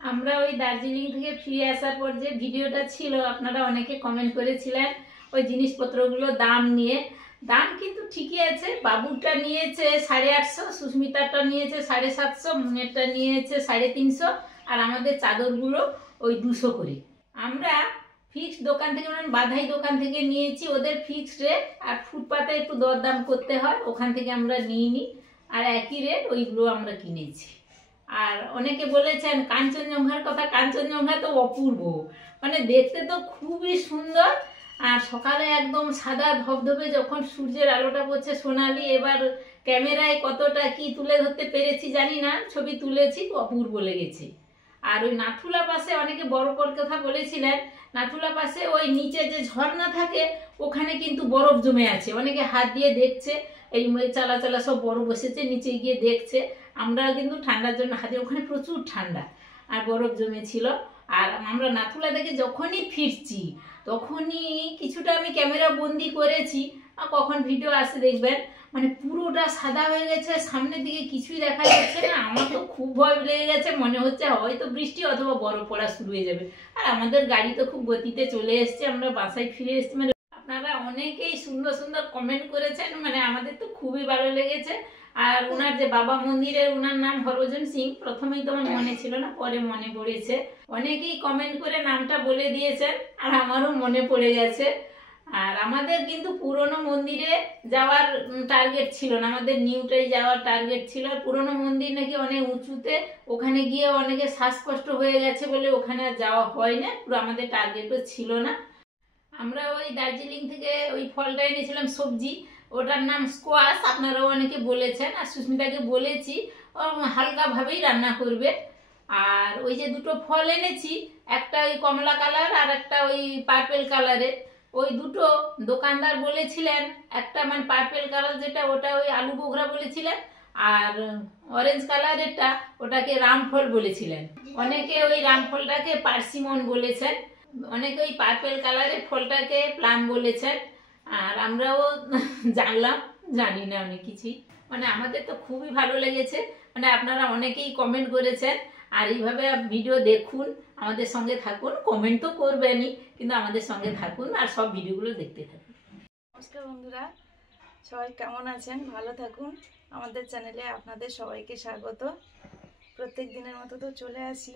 আমরা ওই দার্জিলিং থেকে ফিরে আসার পর যে ভিডিওটা ছিল আপনারা অনেকে কমেন্ট করেছিলেন ওই জিনিসপত্রগুলো দাম নিয়ে। দাম কিন্তু ঠিকই আছে। বাবুরটা নিয়েছে 850, সুস্মিতারটা নিয়েছে 750, মনেরটা নিয়েছে 350, আর আমাদের চাদরগুলো ওই 200 করে। আমরা ফিক্সড দোকান থেকে মানে বাধাই দোকান থেকে নিয়েছি, ওদের ফিক্সড রেট, আর ফুটপাতে একটু দরদাম করতে হয়, ওখান থেকে আমরা নিইনি, আর একই রেট ওইগুলো আমরা কিনেছি। আর অনেকে বলেছেন কাঞ্চনজঙ্ঘার কথা, কাঞ্চনজঙ্ঘা তো অপূর্ব, মানে দেখতে তো খুবই সুন্দর। আর সকালে একদম সাদা ধবধবে যখন সূর্যের আলোটা পড়ছে সোনালি, এবার ক্যামেরায় কতটা কি তুলে ধরতে পেরেছি জানি না, ছবি তুলেছি, অপূর্ব লেগেছে। আর ওই নাথুলা পাশে অনেকে বরফের কথা বলেছিলেন, নাথুলা পাশে ওই নিচে যে ঝর্ণা থাকে ওখানে কিন্তু বরফ জমে আছে, অনেকে হাত দিয়ে দেখছে, এই চালা চালা সব বরফ বসেছে, নিচে গিয়ে দেখছে। আমরা কিন্তু ঠান্ডার জন্য হাতে, ওখানে প্রচুর ঠান্ডা আর বরফ জমেছিল। আর আমরা নাথুলা থেকে যখনই ফিরছি তখনই কিছুটা আমি ক্যামেরা বন্দি করেছি, আর কখন ভিডিও আসে দেখবেন, মানে পুরোটা সাদা হয়ে গেছে, সামনের দিকে কিছুই দেখা যাচ্ছে না। আমার তো খুব ভয় লেগে গেছে, মনে হচ্ছে হয়তো বৃষ্টি অথবা বরফ পড়া শুরু হয়ে যাবে। আর আমাদের গাড়ি তো খুব গতিতে চলে এসছে, আমরা বাসায় ফিরে এসছি। মানে আপনারা অনেকেই সুন্দর সুন্দর কমেন্ট করেছেন, মানে আমাদের তো খুবই ভালো লেগেছে। আর ওনার যে বাবা মন্দিরের, ওনার নাম হরভজন সিং, প্রথমেই তো আমার মনে ছিল না, পরে মনে পড়েছে। অনেকেই কমেন্ট করে নামটা বলে দিয়েছেন, আর আমারও মনে পড়ে গেছে। আর আমাদের কিন্তু পুরনো মন্দিরে যাওয়ার টার্গেট ছিল না, আমাদের নিউটাই যাওয়ার টার্গেট ছিল। পুরনো মন্দির নাকি অনেক উঁচুতে, ওখানে গিয়ে অনেকে শ্বাসকষ্ট হয়ে গেছে বলে ওখানে আর যাওয়া হয় না, পুরো আমাদের টার্গেটও ছিল না। আমরা ওই দার্জিলিং থেকে ওই ফলটা এনেছিলাম সবজি, ওটার নাম স্কোয়াশ, আপনারাও অনেকে বলেছেন, আর সুস্মিতাকে বলেছি ও হালকাভাবেই রান্না করবে। আর ওই যে দুটো ফল এনেছি, একটা ওই কমলা কালার আর একটা ওই পার্পেল কালারের, ওই দুটো দোকানদার বলেছিলেন, একটা মানে পার্পেল কালার যেটা ওটা ওই আলু বোখরা বলেছিলেন, আর অরেঞ্জ কালারেরটা ওটাকে রামফল বলেছিলেন। অনেকে ওই রামফলটাকে পার্সিমন বলেছেন, অনেকে ওই পার্পেল কালারের ফলটাকে প্লাম বলেছেন। আর আমরাও জানলাম, জানি না অনেক কিছুই। মানে আমাদের তো খুবই ভালো লেগেছে, মানে আপনারা অনেকেই কমেন্ট করেছেন। আর এইভাবে ভিডিও দেখুন, আমাদের সঙ্গে থাকুন, কমেন্ট তো করবেনই, কিন্তু আমাদের সঙ্গে থাকুন আর সব ভিডিওগুলো দেখতে থাকুন। নমস্কার বন্ধুরা, সবাই কেমন আছেন? ভালো থাকুন। আমাদের চ্যানেলে আপনাদের সবাইকে স্বাগত। প্রত্যেক দিনের মতো তো চলে আসি,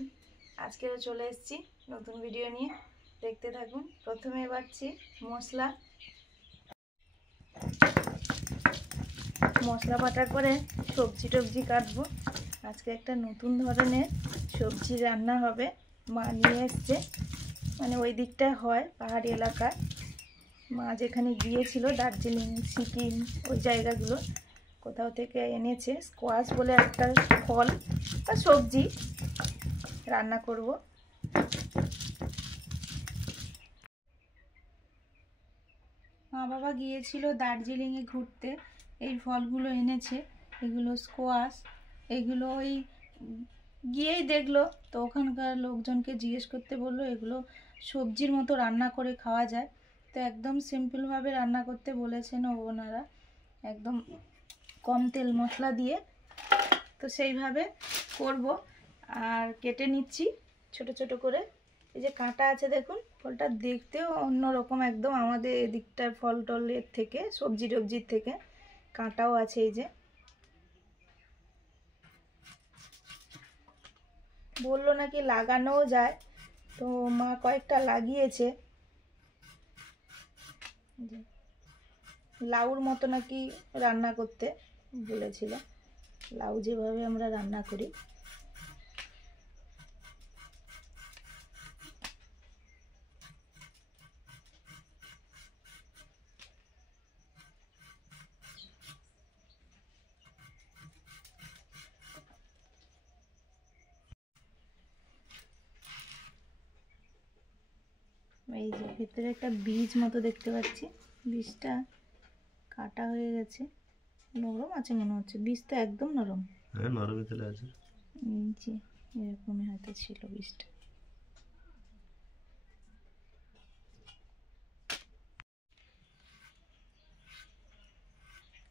আজকেও চলে এসেছি নতুন ভিডিও নিয়ে, দেখতে থাকুন। প্রথমে বাড়ছি মশলা বাটার পরে সবজি টবজি কাটবো। আজকে একটা নতুন ধরনের সবজি রান্না হবে, মা নিয়ে এসছে, মানে ওই দিকটায় হয় পাহাড়ি এলাকায়। মা যেখানে গিয়েছিল দার্জিলিং, সিকিম, ওই জায়গাগুলো কোথাও থেকে এনেছে স্কোয়াশ বলে একটা ফল বা সবজি, রান্না করব। মা বাবা গিয়েছিল দার্জিলিংয়ে ঘুরতে, এই ফলগুলো এনেছে, এগুলো স্কোয়াশ। এগুলো ওই গিয়েই দেখলো, তো ওখানকার লোকজনকে জিজ্ঞেস করতে বললো এগুলো সবজির মতো রান্না করে খাওয়া যায়। তো একদম সিম্পলভাবে রান্না করতে বলেছেন ওনারা, একদম কম তেল মশলা দিয়ে। তো সেইভাবে করব। আর কেটে নিচ্ছি ছোট ছোট করে। এই যে কাঁটা আছে দেখুন, ফলটা দেখতেও অন্যরকম একদম, আমাদের এদিকটার ফল টলের থেকে, সবজি টবজির থেকে কাঁটাও আছে। এই যে বললো নাকি লাগানোও যায়, তো মা কয়েকটা লাগিয়েছে। লাউর মতো নাকি রান্না করতে বলেছিল, লাউ যেভাবে আমরা রান্না করি। এই যে ভিতরে একটা বীজ মতো দেখতে পাচ্ছি, বীজটা কাটা হয়ে গেছে, নরম আছে মনে হচ্ছে, বীজটা একদম নরম। হ্যাঁ, নরমই তাহলে আছে। জি, এরকমই হয়তো ছিল বীজটা।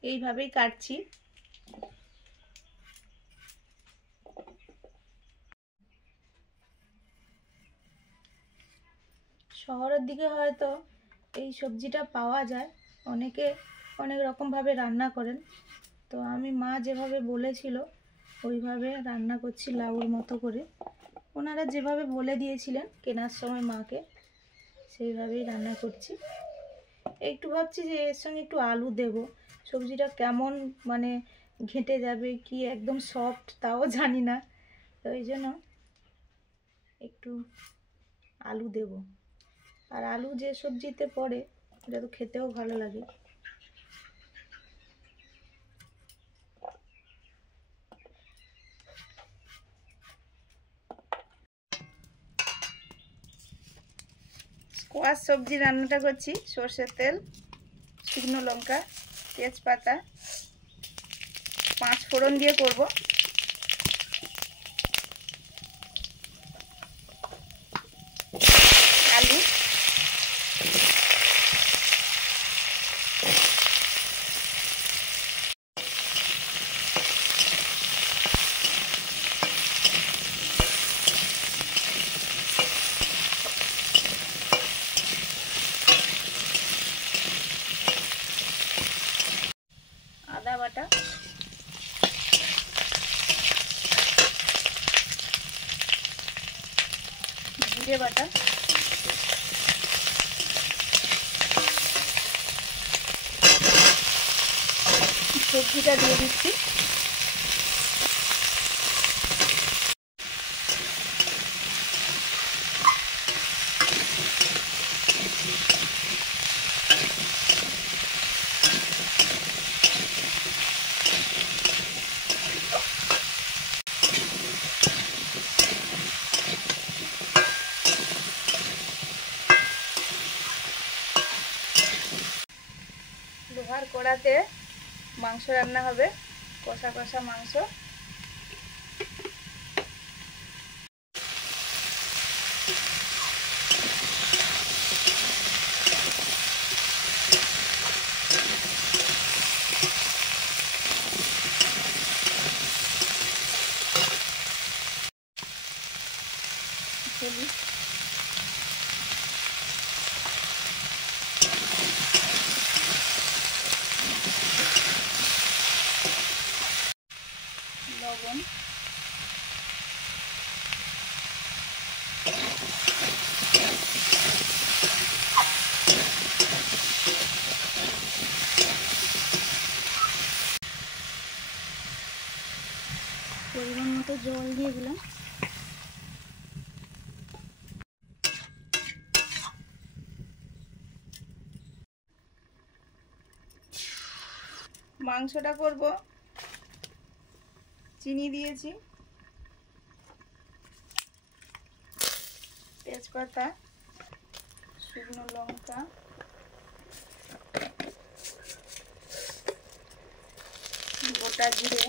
এইভাবেই কাটছি। শহরের দিকে হয়তো এই সবজিটা পাওয়া যায়, অনেকে অনেক রকমভাবে রান্না করেন। তো আমি মা যেভাবে বলেছিল ওইভাবে রান্না করছি লাউর মতো করে। ওনারা যেভাবে বলে দিয়েছিলেন কেনার সময় মাকে, সেইভাবেই রান্না করছি। একটু ভাবছি যে এর সঙ্গে একটু আলু দেব, সবজিটা কেমন মানে ঘেঁটে যাবে কি একদম সফট তাও জানি না, তো এই জন্য একটু আলু দেব। আর আলু যে সবজিতে পড়ে এটা তো খেতেও ভালো লাগে। স্কোয়াশ সবজি রান্নাটা করছি, সর্ষের তেল, শুকনো লঙ্কা, তেজপাতা, 5 ফোড়ন দিয়ে করব। আলু, আদা বাটা, জিরে বাটা, সবজিটা দিয়ে দিচ্ছি। লোহার কড়াতে মাংস রান্না হবে, কষা কষা মাংস। লবণ, পরিমাণ মতো জল দিয়ে দিলাম। মাংসটা করব, চিনি দিয়েছি, তেজপাতা, শুকনো লঙ্কা, গোটা জিরে,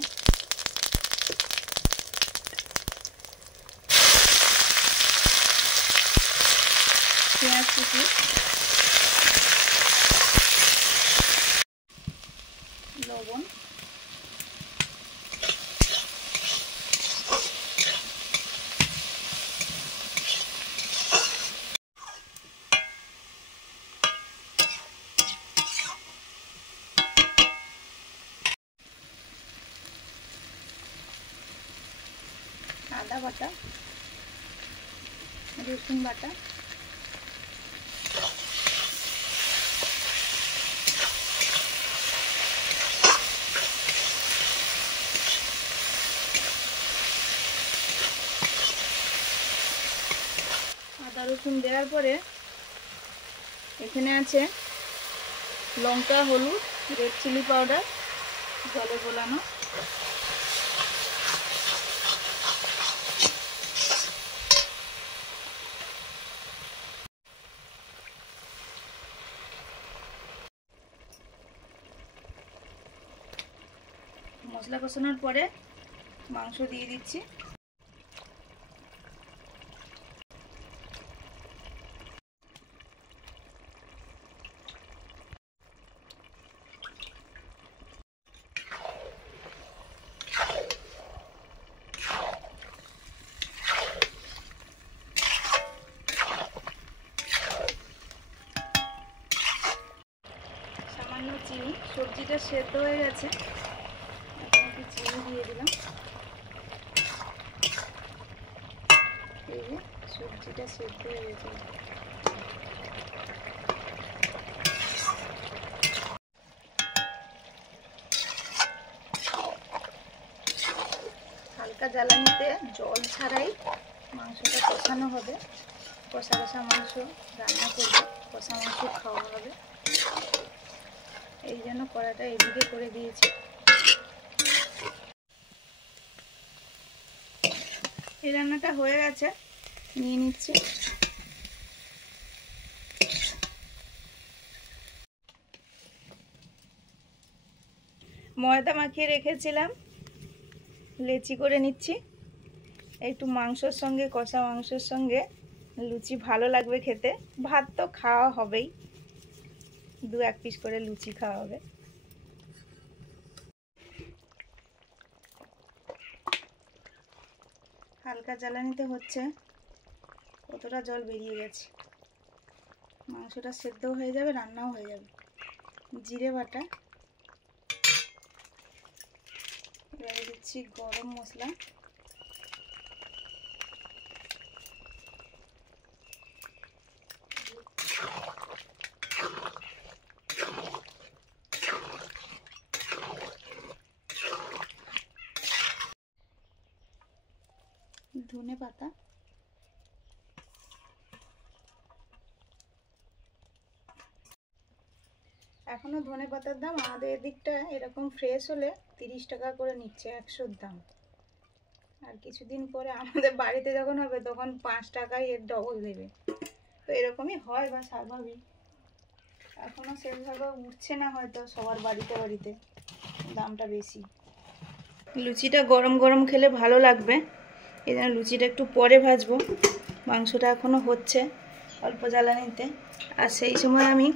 পেঁয়াজ কুচি, লবণ, আদা বাটা, রসুন বাটা, আদা রসুন দেওয়ার পরে এখানে আছে লঙ্কা, হলুদ, রেড চিলি পাউডার, জলে গোলানো, মশলা কষানোর পরে মাংস দিয়ে দিচ্ছি। সবজিটা সেদ্ধ হয়ে গেছে, এখন একটু চিনি দিয়ে দিলাম। এই যে সবজিটা সেদ্ধ হয়ে গেছে। হালকা জ্বালানিতে জল ছাড়াই মাংসটা কষানো হবে। কষা কষা মাংস রান্না করবে, কষা মাংস খাওয়া হবে, এই জন্য কড়াটা এদিকে করে দিয়েছি। এই রান্নাটা হয়ে গেছে, নিয়ে নিচ্ছি। ময়দা মাখিয়ে রেখেছিলাম, লেচি করে নিচ্ছি। একটু মাংসর সঙ্গে, কষা মাংসের সঙ্গে লুচি ভালো লাগবে খেতে। ভাত তো খাওয়া হবেই, 2-1 পিস করে লুচি খাওয়া হবে। হালকা জ্বালানিতে হচ্ছে, কতটা জল বেরিয়ে গেছে। মাংসটা সেদ্ধও হয়ে যাবে, রান্নাও হয়ে যাবে। জিরে বাটা, এবারে দিচ্ছি গরম মশলা, ধনে পাতা, এখনো ধনে পাতার দাম আমাদের এদিকটা এরকম ফ্রেশ হলে 30 টাকা করে নিচ্ছে, 100-র দাম। আর কিছুদিন পরে আমাদের বাড়িতে যখন হবে তখন 5 টাকায় এর ডবল দেবে। তো এরকমই হয় বা স্বাভাবিক। এখনো সেভাবে উঠছে না হয়তো সবার বাড়িতে বাড়িতে, দামটা বেশি। লুচিটা গরম গরম খেলে ভালো লাগবে, এই জন্য লুচিটা একটু পরে ভাজবো। মাংসটা এখনো হচ্ছে অল্প জ্বালানিতে। আর সেই সময় আমি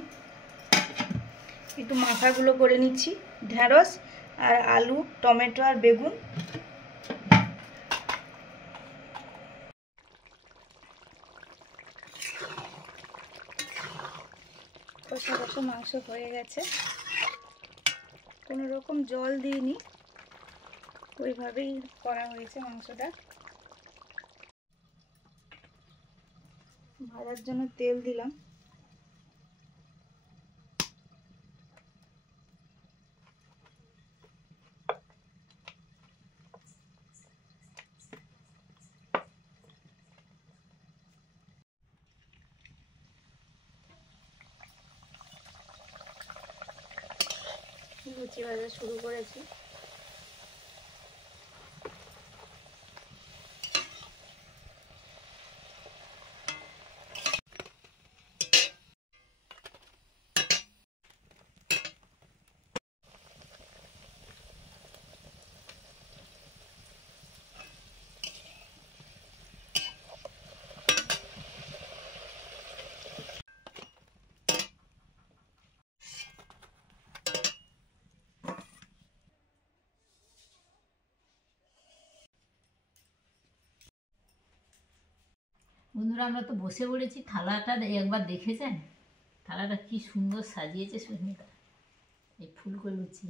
একটু মাখাগুলো করে নিচ্ছি, ঢ্যাঁড়স আর আলু, টমেটো আর বেগুন। কষা কষা মাংস হয়ে গেছে, কোনো রকম জল দিইনি, ওইভাবেই করা হয়েছে মাংসটা। ভাজার জন্য তেল দিলাম, লুচি ভাজা শুরু করেছি। বন্ধুরা, আমরা তো বসে পড়েছি। থালাটা একবার দেখেছেন? থালাটা কি সুন্দর সাজিয়েছে সুস্মিতা, এই ফুলকো লুচি।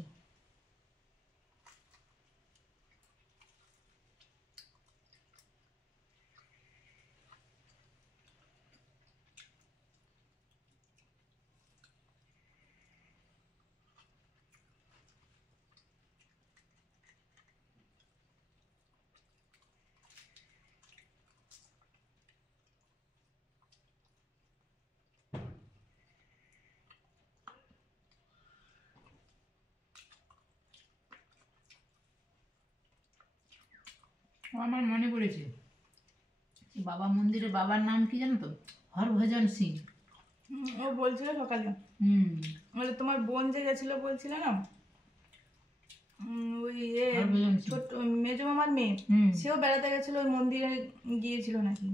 আমার মনে পড়েছে, বাবা মন্দিরে বাবার নাম কি জানো তো? হরভজন সিং। ও বলছিল সকালে, বলে তোমার বোন যে গেছিল বলছিল না, ওই ছোট মেজো মামার মেয়ে, সেও বেড়াতে গেছিল, ওই মন্দিরে গিয়েছিল নাকি।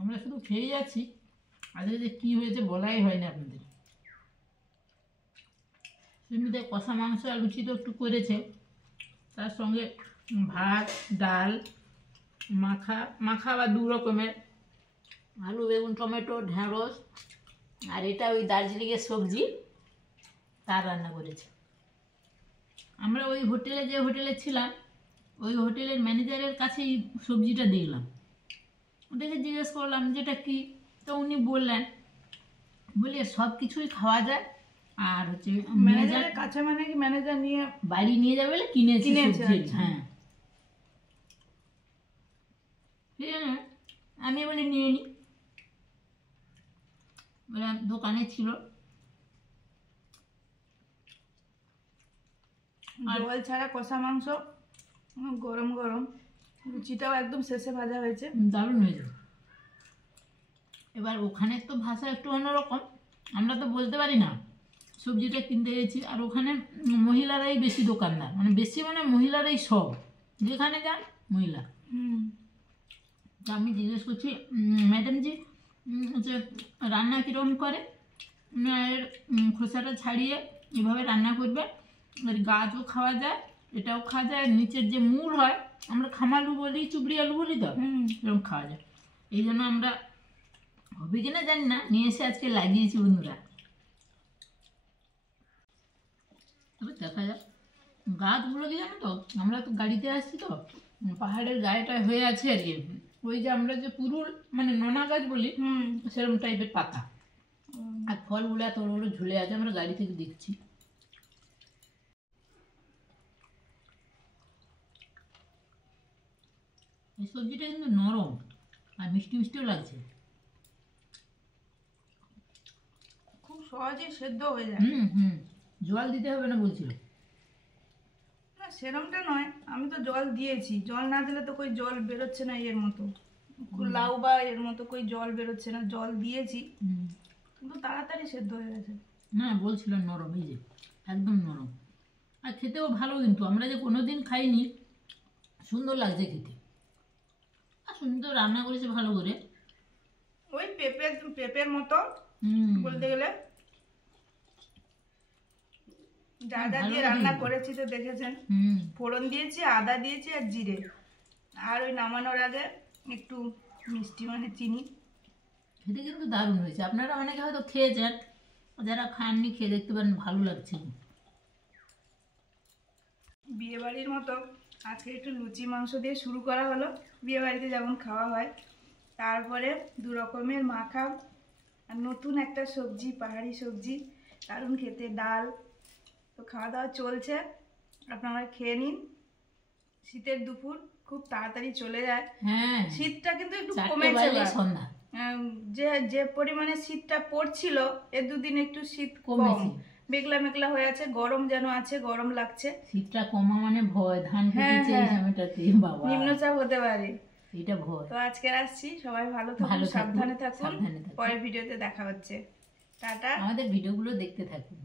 আমরা শুধু খেয়ে যাচ্ছি, আজকে যে কী হয়েছে বলাই হয়নি আপনাদের। এমনিতে কষা মাংস আর লুচি তো একটু করেছে, তার সঙ্গে ভাত, ডাল, মাখা বা 2 রকমের, আলু, বেগুন, টমেটো, ঢেঁড়স, আর এটা ওই দার্জিলিংয়ের সবজি, তার রান্না করেছে। আমরা ওই হোটেলে, যে হোটেলে ছিলাম, ওই হোটেলের ম্যানেজারের কাছেই সবজিটা দেখলাম, দেখে জিজ্ঞেস করলাম যেটা কি, তো উনি বললেন, বলে সব কিছুই খাওয়া যায়, আর হচ্ছে ম্যানেজারের কাছে মানে কি ম্যানেজার নিয়ে বাড়ি নিয়ে যাবে বলে কিনেছে সবজি। হ্যাঁ, আমি বলে নিয়ে নিই, বললাম দোকানে ছিল। জল ছাড়া কষা মাংস, গরম গরম, লুচিটাও একদম শেষে ভাজা হয়েছে, দারুণ হয়েছে। এবার ওখানে তো ভাষা একটু অন্যরকম, আমরা তো বলতে পারি না, সবজিটা কিনতে গেছি, আর ওখানে মহিলারাই বেশি দোকানদার, মানে বেশি মানে মহিলারাই সব, যেখানে যান মহিলা। তা আমি জিজ্ঞেস করছি, ম্যাডাম জি হচ্ছে রান্না কীরকম করে, এর খোসাটা ছাড়িয়ে এভাবে রান্না করবে, এর গাছও খাওয়া যায়, এটাও খাওয়া যায়, নিচের যে মূল হয়, আমরা খামালু বলি, চুবড়ি আলু বলি, তো এরকম খাওয়া যায়। এই জন্য আমরা, হবে কিনা জানি না, নিয়ে এসে আজকে লাগিয়েছি বন্ধুরা, তবে দেখা যাক। গাছগুলো কি জানো তো, আমরা তো গাড়িতে আসছি, তো পাহাড়ের গায়েটা হয়ে আছে আর কি, ওই যে আমরা যে পুরুল মানে নোনা গাছ বলি, সেরকম টাইপের পাতা, আর ফলগুলো এত বড় বড় ঝুলে আছে, আমরা গাড়ি থেকে দেখছি। এই সবজিটা কিন্তু নরম আর মিষ্টি মিষ্টিও লাগছে, খুব সহজেই সেদ্ধ হয়ে যায়। জল দিতে হবে না বলছিল। না সেরমটা নয়, আমি তো জল দিয়েছি, জল না দিলে তো কই জল বেরোচ্ছে না, এর মতো লাউ বা এর মতো কই জল বেরোচ্ছে না, জল দিয়েছি কিন্তু তাড়াতাড়ি সেদ্ধ হয়ে গেছে। না বলছিল নরম, এই যে একদম নরম, আর খেতেও ভালো, কিন্তু আমরা যে কোনোদিন খাইনি, সুন্দর লাগছে খেতে, আর সুন্দর রান্না করেছে ভালো করে, ওই পেঁপের মতো বলতে গেলে, যা যা দিয়ে রান্না করেছি তো দেখেছেন, ফোড়ন দিয়েছি, আদা দিয়েছি আর জিরে, আর ওই নামানোর আগে একটু মিষ্টি মানে চিনি। খেতে কিন্তু দারুণ হয়েছে, আপনারা অনেকে হয়তো খেয়েছেন, যারা খাননি খেয়ে দেখতে পারেন, ভালো লাগছে। বিয়ে বাড়ির মতো আজকে একটু লুচি মাংস দিয়ে শুরু করা হলো, বিয়ে বাড়িতে যেমন খাওয়া হয়, তারপরে 2 রকমের মাখা আর নতুন একটা সবজি, পাহাড়ি সবজি, দারুণ খেতে, ডাল। তো খাওয়া দাওয়া চলছে, আপনারা খেয়ে নিন। শীতের দুপুর খুব তাড়াতাড়ি চলে যায়। হ্যাঁ, শীতটা কিন্তু একটু কমেছে, সন্ধ্যা যে পরিমাণে শীতটা পড়ছিল, এর 2 দিন একটু শীত কম, মেঘলা মেঘলা হয়ে আছে, গরম যেন আছে, গরম লাগছে। শীতটা কমা মানে ভয়, ধান কেটেছে এই সময়টাতে, বাবা নিম্নচাপ হতে পারে, এটা ভয়। তো আজকে আসছি, সবাই ভালো থাকুন, সাবধানে থাকুন, পরের ভিডিওতে দেখা হচ্ছে, টাটা। আমাদের ভিডিওগুলো দেখতে থাকুন।